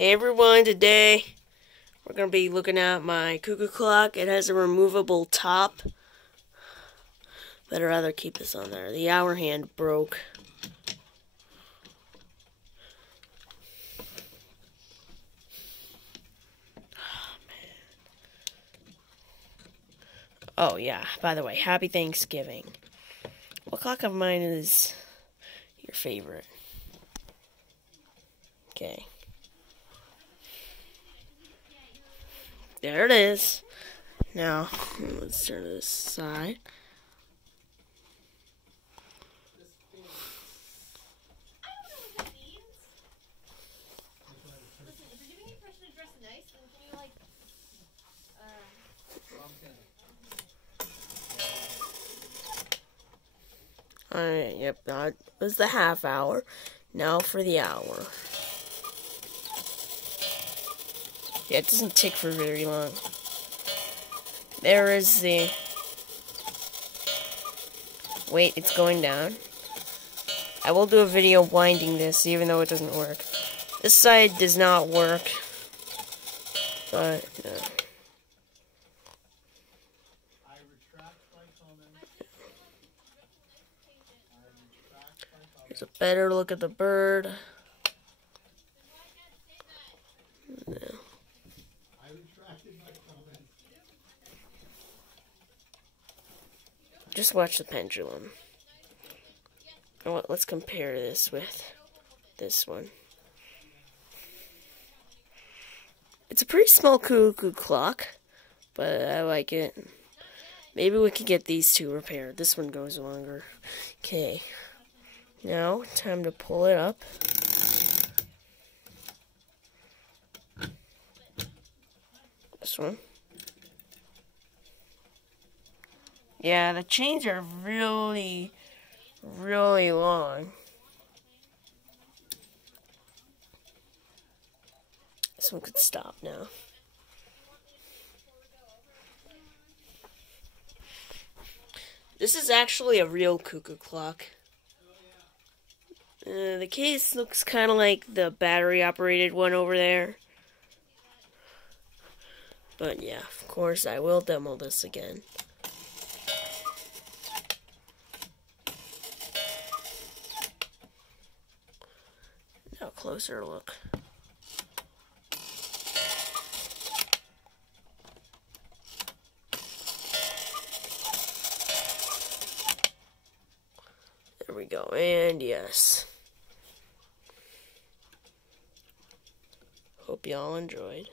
Hey everyone, today we're going to be looking at my cuckoo clock. It has a removable top, but I'd rather keep this on there. The hour hand broke. Oh yeah, by the way, happy Thanksgiving. What clock of mine is your favorite? Okay. There it is. Now, let's turn to this side. Alright, yep, that was the half hour. Now for the hour. Yeah, it doesn't tick for very long. There is the... Wait, it's going down. I will do a video winding this, even though it doesn't work. This side does not work. But, here's a better look at the bird. No. Just watch the pendulum. Oh, let's compare this with this one. It's a pretty small cuckoo clock, but I like it. Maybe we could get these two repaired. This one goes longer. Okay. Now, time to pull it up. This one. Yeah, the chains are really long. This one could stop now. This is actually a real cuckoo clock. The case looks kind of like the battery-operated one over there. But yeah, of course, I will demo this again. Now, closer look. There we go, and yes. Hope y'all enjoyed.